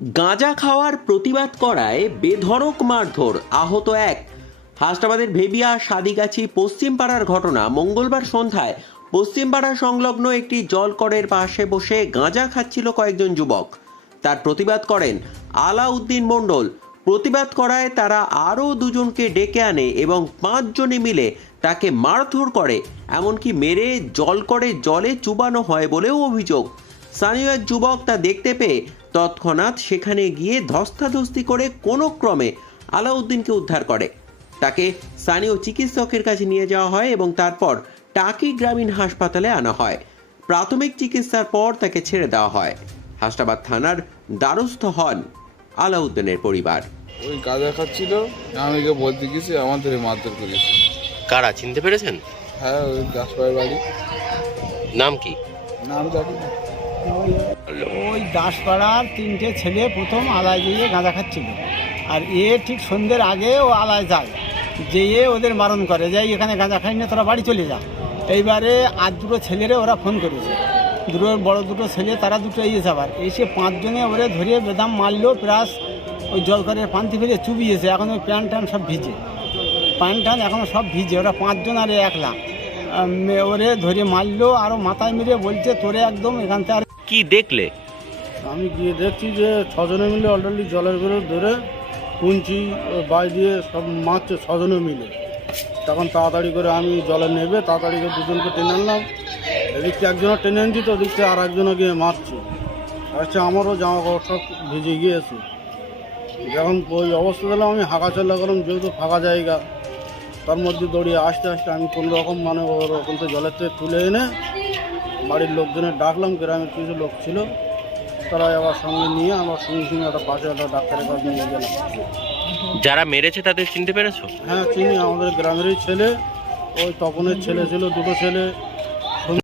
গাঁজা খাওয়ার প্রতিবাদ করায় বেধড়ক মারধর আহত এক। হাসনাবাদের ভেবিয়া সাদিগাছি পশ্চিমপাড়ার ঘটনা। মঙ্গলবার সন্ধ্যায় পশ্চিমপাড়া সংলগ্ন একটি জলকরের পাশে বসে গাঁজা খাচ্ছিল কয়েকজন যুবক। তার প্রতিবাদ করেন আলাউদ্দিন মণ্ডল। প্রতিবাদ করায় তারা আরও দুজনকে ডেকে আনে এবং পাঁচজনে মিলে তাকে মারধর করে, এমনকি মেরে জল করে জলে চুবানো হয় বলেও অভিযোগ। স্থানীয় এক যুবক তা দেখতে পেয়ে তৎক্ষণাৎ সেখানে গিয়ে ধস্তাধস্তি করে কোনো ক্রমে আলাউদ্দিনকে উদ্ধার করে। তাকে স্থানীয় চিকিৎসকের কাছে নিয়ে যাওয়া হয় এবং তারপর টাকি গ্রামীণ হাসপাতালে আনা হয়। প্রাথমিক চিকিৎসার পর তাকে ছেড়ে দেওয়া হয়। হাসটাবাদ থানার দ্বারস্থ হন আলাউদ্দিনের পরিবার। ওই গাঁজা খাচ্ছিল আমি গিয়ে বলতে গেছি আমাদের মারধর করেছে। কারা চিনতে পেরেছেন? হ্যাঁ ওই দাসপাড়ার বাড়ি। নাম কি? নাম জানি না। ওই দাসপাড়ার তিনটে ছেলে প্রথম আলায় যেয়ে গাঁজা খাচ্ছিল। আর এ ঠিক সন্ধ্যের আগে ও আলায় যায়। যেয়ে ওদের মারণ করে, যাই এখানে গাঁজা খাই না, তোরা বাড়ি চলে যা। এইবারে আর দুটো ছেলেরে ওরা ফোন করেছে। দুটো বড় দুটো ছেলে, তারা দুটো এসে আবার এসে পাঁচজনে ওরে ধরিয়ে বেদাম মারলো প্লাস ওই জল করে পান্তি ফেলে চুবিয়েছে। এখন ওই প্যান্ট ট্যান্ট সব ভিজে। প্যান্ট ট্যান্ট এখন সব ভিজে, ওরা পাঁচজন আর এ একলা ওরে ধরে মারলো আরও মাথায় মেরে বলছে, তোরে একদম এখান থেকে কি দেখলে? আমি গিয়ে দেখছি যে ছজনে মিলে অলরেডি জলের ভিতরে ধরে কুঞ্চি বাই দিয়ে সব মারছে ছজনে মিলে। তখন তাড়াতাড়ি করে আমি জলে নেবে, তাড়াতাড়ি করে দুজনকে টেনে আনলাম। এদিক থেকে একজনের টেনে আনছি তো, ওদিক আর একজনে গিয়ে মারছে। হচ্ছে আমারও জামা কাপড় সব ভিজে গিয়েছে। যখন ওই অবস্থা দিলাম, আমি হাঁকা চলা করলাম, যেহেতু ফাঁকা জায়গা, তার মধ্যে দৌড়িয়ে আসতে আসতে আমি কোনো রকম মানে ওর থেকে জলের থেকে তুলে এনে বাড়ির লোকজনের ডাকলাম গ্রামের কিছু লোক ছিল। তারা আবার সঙ্গে নিয়ে আমার সঙ্গে সঙ্গে একটা পাশে একটা ডাক্তারের কাছে নিয়ে গেলাম যারা মেরেছে তাদের চিনতে পেরেছ? হ্যাঁ চিনি। আমাদের গ্রামেরই ছেলে। ওই তপনের ছেলে ছিল দুটো ছেলে।